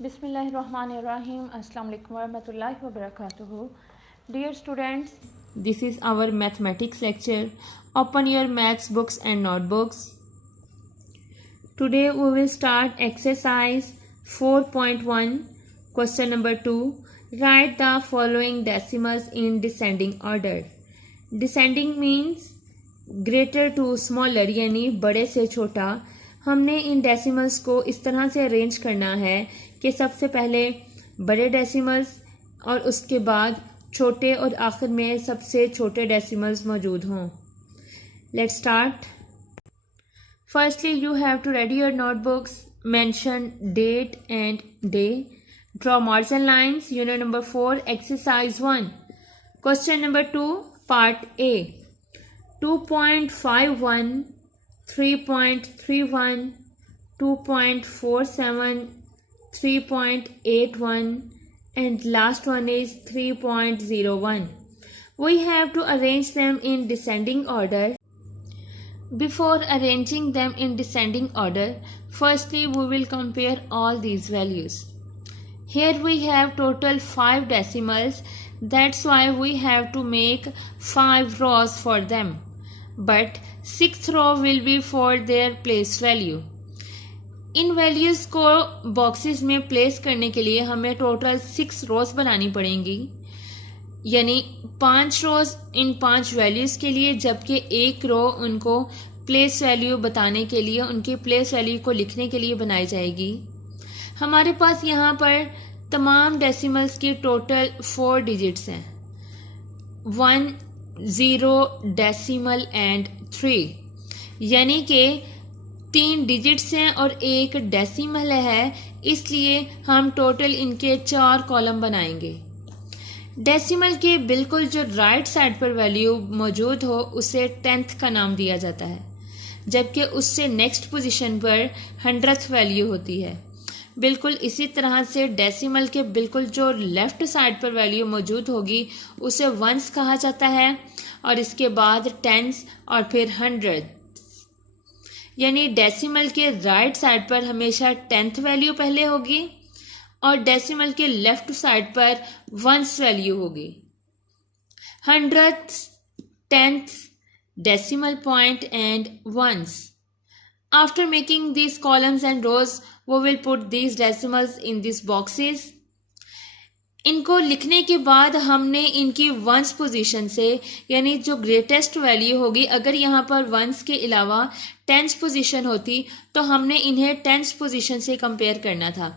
Bismillahirrahmanirrahim. Assalamu alaikum warahmatullahi wabarakatuh. Dear students, this is our mathematics lecture. Open your maths books and notebooks. Today we will start exercise 4.1. Question number 2. Write the following decimals in descending order. Descending means greater to smaller, यानी बड़े से छोटा. हमने इन decimals को इस तरह से arrange करना है कि सबसे पहले बड़े डेसिमल्स और उसके बाद छोटे और आखिर में सबसे छोटे डेसिमल्स मौजूद हों. Let's start. Firstly you have to ready your notebooks. Mention date and day. Draw margin lines. Unit number 4 exercise 1. Question number 2 part A. 2.51, 3.31, 2.47, 3.81 and last one is 3.01. We have to arrange them in descending order. Before arranging them in descending order, firstly we will compare all these values. Here we have total 5 decimals. That's why we have to make 5 rows for them. But 6th row will be for their place value. In values को boxes में place करने के लिए हमें total 6 रोज बनानी पड़ेंगी, यानी 5 रोज इन 5 values के लिए, जबकि एक रो उनको प्लेस वैल्यू बताने के लिए, उनकी प्लेस वैल्यू को लिखने के लिए बनाई जाएगी. हमारे पास यहाँ पर तमाम डेसिमल्स की टोटल 4 डिजिट्स हैं. 1, 0, डेसिमल एंड 3, यानी कि 3 डिजिट्स हैं और एक डेसिमल है, इसलिए हम टोटल इनके 4 कॉलम बनाएंगे. डेसिमल के बिल्कुल जो राइट साइड पर वैल्यू मौजूद हो उसे 10th का नाम दिया जाता है, जबकि उससे नेक्स्ट पोजीशन पर 100th वैल्यू होती है. बिल्कुल इसी तरह से डेसिमल के बिल्कुल जो लेफ्ट साइड पर वैल्यू मौजूद होगी उसे वंस कहा जाता है, और इसके बाद टेंस और फिर 100. यानी डेसिमल के राइट साइड पर हमेशा 10th वैल्यू पहले होगी और डेसिमल के लेफ्ट साइड पर वंस वैल्यू होगी. 100th, 10th, decimal point and ones. After making these columns and rows, we will put these decimals in these boxes. इनको लिखने के बाद हमने इनकी वंस पोजीशन से, यानी जो ग्रेटेस्ट वैल्यू होगी, अगर यहाँ पर वंस के अलावा 10th पोजीशन होती तो हमने इन्हें 10th पोजीशन से कंपेयर करना था,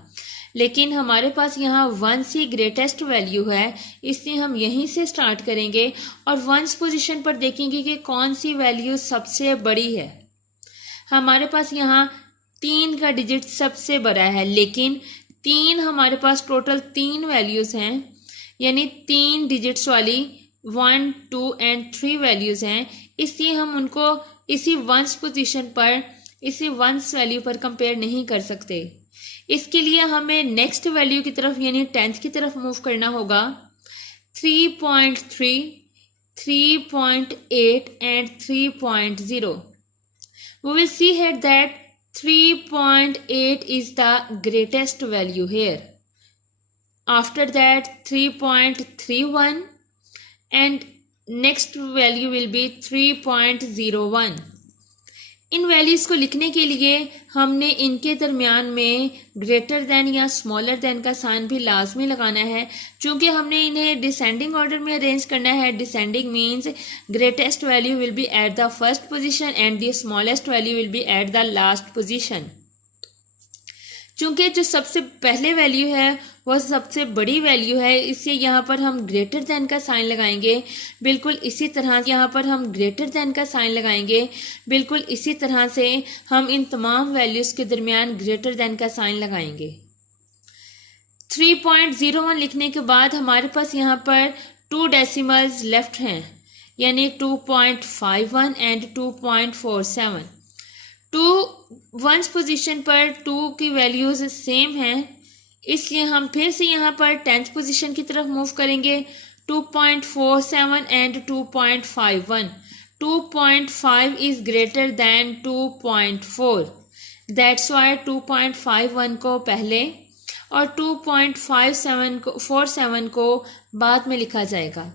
लेकिन हमारे पास यहाँ वंस ही ग्रेटेस्ट वैल्यू है, इसलिए हम यहीं से स्टार्ट करेंगे और वंस पोजीशन पर देखेंगे कि कौन सी वैल्यू सबसे बड़ी है. हमारे पास यहाँ 3 का डिजिट सबसे बड़ा है, लेकिन 3 हमारे पास टोटल 3 वैल्यूज़ हैं, यानी 3 डिजिट्स वाली 1, 2 एंड 3 वैल्यूज़ हैं, इसलिए हम उनको इसी वंस पोजीशन पर, इसी वंस वैल्यू पर कंपेयर नहीं कर सकते. इसके लिए हमें नेक्स्ट वैल्यू की तरफ, यानी 10th की तरफ मूव करना होगा. 3.3, 3.8 and 3.0. We will see here that 3.8 is the greatest value here. After that 3.31 and next value will be 3.01. In values को लिखने के लिए हमने इनके दरमियान में ग्रेटर देन या स्मॉलर देन का साइन भी लाजमी लगाना है, चूँकि हमने इन्हें डिसेंडिंग ऑर्डर में अरेंज करना है. Descending means greatest value will be at the first position and the smallest value will be at the last position. चूँकि जो सबसे पहले वैल्यू है वह सबसे बड़ी वैल्यू है, इसलिए यहाँ पर हम ग्रेटर देन का साइन लगाएंगे. बिल्कुल इसी तरह यहाँ पर हम ग्रेटर देन का साइन लगाएंगे. बिल्कुल इसी तरह से हम इन तमाम वैल्यूज़ के दरमियान ग्रेटर देन का साइन लगाएंगे. 3.01 लिखने के बाद हमारे पास यहाँ पर 2 डेसिमल्स लेफ्ट हैं, यानी 2.51 एंड 2.47. 2 वंस पोजीशन पर 2 की वैल्यूज़ सेम हैं, इसलिए हम फिर से यहाँ पर 10th पोजीशन की तरफ मूव करेंगे. 2.47 and 2.51. 2.5 is greater than 2.4. That's why 2.51 को पहले और 2.47 को बाद में लिखा जाएगा।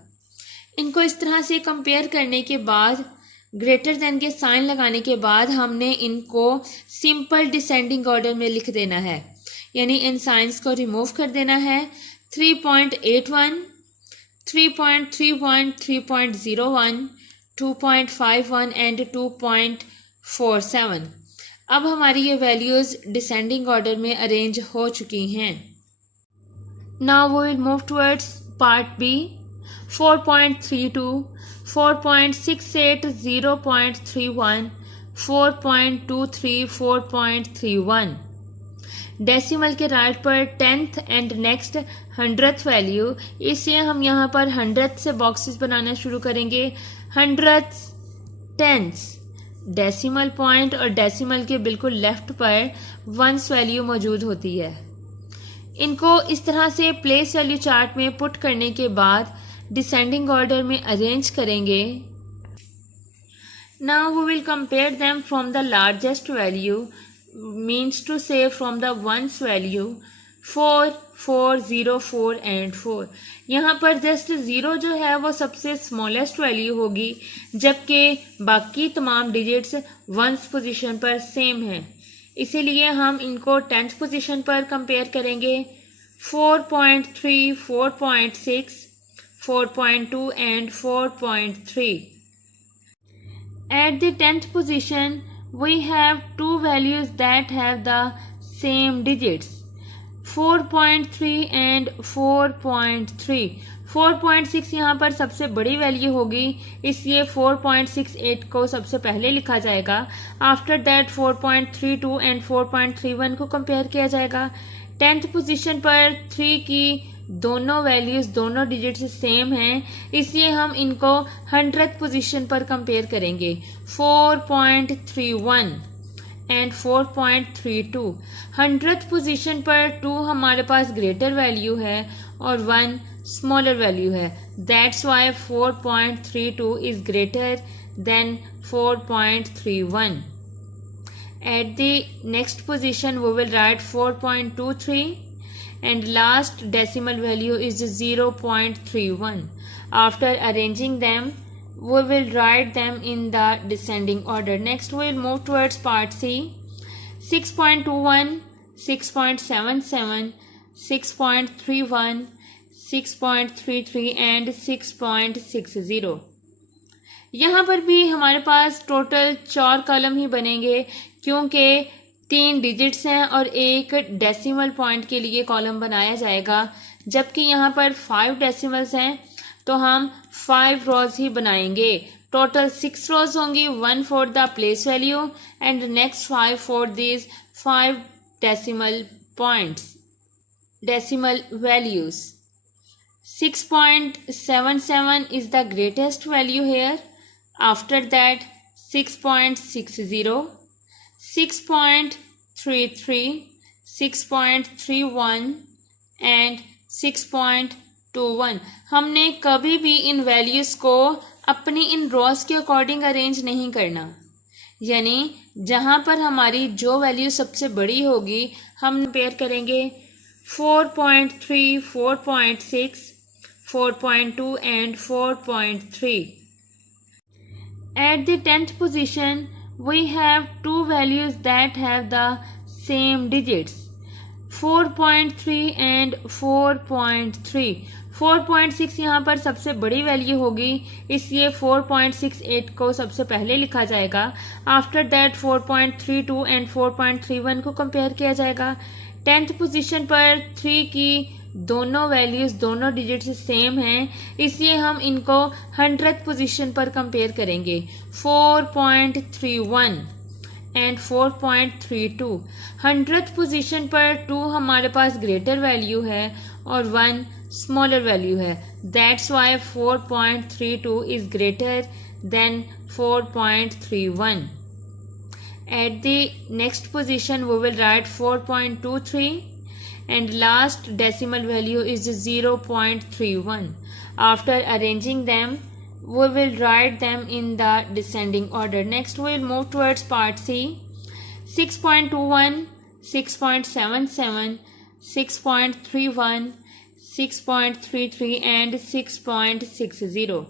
इनको इस तरह से कंपेयर करने के बाद ग्रेटर देन के साइन लगाने के बाद हमने इनको सिंपल डिसेंडिंग ऑर्डर में लिख देना है, यानी इन साइंस को रिमूव कर देना है। 3.81, 3.31, 3.01, 2.51 एंड 2.47। अब हमारी ये वैल्यूज़ डिसेंडिंग ऑर्डर में अरेंज हो चुकी हैं। Now we will move towards part B. 4.32, 4.68, 0.31, 4.23, 4.31। Decimal के राइट पर 10th and next 100th value, इसलिए हम यहाँ पर 100th से बॉक्सेस बनाना शुरू करेंगे। 100th, 10th, डेसिमल पॉइंट और डेसिमल के बिल्कुल लेफ्ट पर 1s वैल्यू मौजूद होती है। इनको इस तरह से प्लेस वैल्यू चार्ट में पुट करने के बाद डिसेंडिंग ऑर्डर में अरेंज करेंगे। Now we will compare them from the largest value, means two से from the 1s value. 4, 4, 0, 4 and 4। यहाँ पर जस्ट 0 जो है वो सबसे स्मॉलेस्ट वैल्यू होगी, जबकि बाकी तमाम डिजिट्स 1s पोजीशन पर सेम हैं। इसीलिए हम इनको 10th पोजीशन पर कंपेयर करेंगे। 4.3, 4.6, 4.2 and 4.3. At the 10th position, we have two values that have the same digits, 4.3 and 4.3. 4.6 यहाँ पर सबसे बड़ी वैल्यू होगी, इसलिए 4.68 को सबसे पहले लिखा जाएगा। आफ्टर दैट 4.32 एंड 4.31 को कंपेयर किया जाएगा। 10th पोजीशन पर 3 की दोनों वैल्यूज, दोनों डिजिट्स सेम हैं, इसलिए हम इनको 100th पोजीशन पर कंपेयर करेंगे। 4.31 एंड 4.32। 100th पोजीशन पर 2 हमारे पास ग्रेटर वैल्यू है और 1 स्मॉलर वैल्यू है। That's why 4.32 is greater than 4.31। At the next position we will write 4.23 and last decimal value is 0.31. After arranging them we will write them in the descending order. Next we will move towards part C. 6.21, 6.77, 6.31, 6.33 and 6.60। यहाँ पर भी हमारे पास total 4 column ही बनेंगे, क्योंकि 3 digits हैं और एक decimal point के लिए कॉलम बनाया जाएगा, जबकि यहाँ पर 5 डेसिमल्स हैं तो हम 5 रोज ही बनाएंगे। टोटल 6 रोज होंगी, 1 for the place value and next 5 for this 5 decimal points, decimal values. 6.77 is the greatest value here. After that 6.60, 6.33, 6.31 and 6.21। हमने कभी भी इन वैल्यूज को अपनी इन रोज के अकॉर्डिंग अरेंज नहीं करना, यानी जहां पर हमारी जो वैल्यू सबसे बड़ी होगी हम कंपेयर करेंगे। 4.3, 4.6, 4.2 and 4.3. At the 10th position, we have two values that have the same digits, 4.3 and 4.3. 4.6 यहाँ पर सबसे बड़ी वैल्यू होगी, इसलिए 4.68 को सबसे पहले लिखा जाएगा। आफ्टर दैट 4.32 एंड 4.31 को कंपेयर किया जाएगा। 10th पोजीशन पर 3 की दोनों वैल्यूज, दोनों डिजिट्स सेम हैं, इसलिए हम इनको 100th पोजीशन पर कंपेयर करेंगे। 4.31 एंड 4.32। 100th पोजीशन पर 2 हमारे पास ग्रेटर वैल्यू है और 1 स्मॉलर वैल्यू है। That's why 4.32 is greater than 4.31। At the next position we will write 4.23 and last decimal value is 0.31. After arranging them we will write them in the descending order. Next we will move towards part C. 6.21, 6.77, 6.31, 6.33 and 6.60।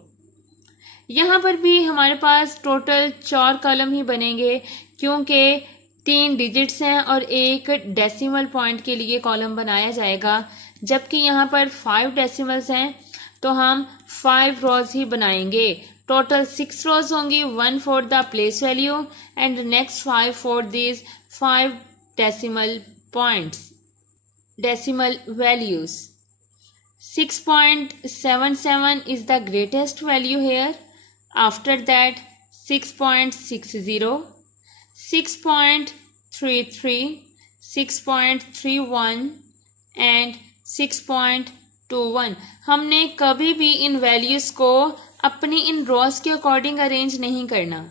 यहाँ पर भी हमारे पास total 4 column ही बनेंगे क्योंकि 3 digits हैं और एक decimal point के लिए कॉलम बनाया जाएगा, जबकि यहाँ पर 5 डेसिमल्स हैं तो हम 5 रोज ही बनाएंगे। टोटल 6 रोज होंगी, 1 for the place value and next 5 for this 5 decimal points, decimal values. 6.77 is the greatest value here. After that 6.60, 6.33, 6.31 and 6.21। हमने कभी भी इन वैल्यूज़ को अपनी इन रोज के अकॉर्डिंग अरेंज नहीं करना,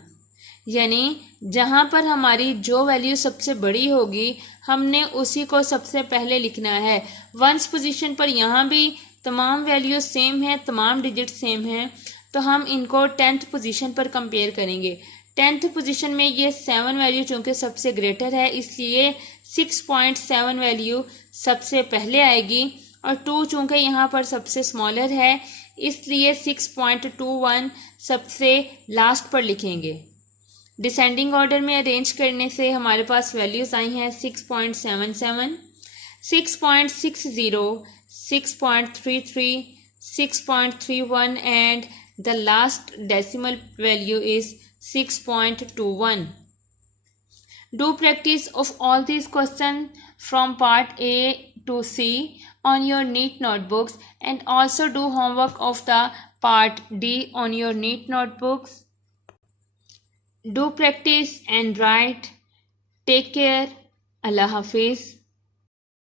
यानी जहाँ पर हमारी जो वैल्यू सबसे बड़ी होगी हमने उसी को सबसे पहले लिखना है। वंस पोजीशन पर यहाँ भी तमाम वैल्यू सेम है, तमाम डिजिट सेम हैं, तो हम इनको 10th पोजीशन पर कंपेयर करेंगे। 10th पोजीशन में ये 7 वैल्यू चूँकि सबसे ग्रेटर है इसलिए 6.7 वैल्यू सबसे पहले आएगी और 2 चूँकि यहाँ पर सबसे स्मॉलर है इसलिए 6.21 सबसे लास्ट पर लिखेंगे। डिसेंडिंग ऑर्डर में अरेंज करने से हमारे पास वैल्यूज़ आई हैं 6.77, 6.60, 6.33, 6.31 and the last decimal value is 6.21. Do practice of all these questions from part A to C on your NEET notebooks and also do homework of the part D on your NEET notebooks. Do practice and write. Take care. Allah Hafiz.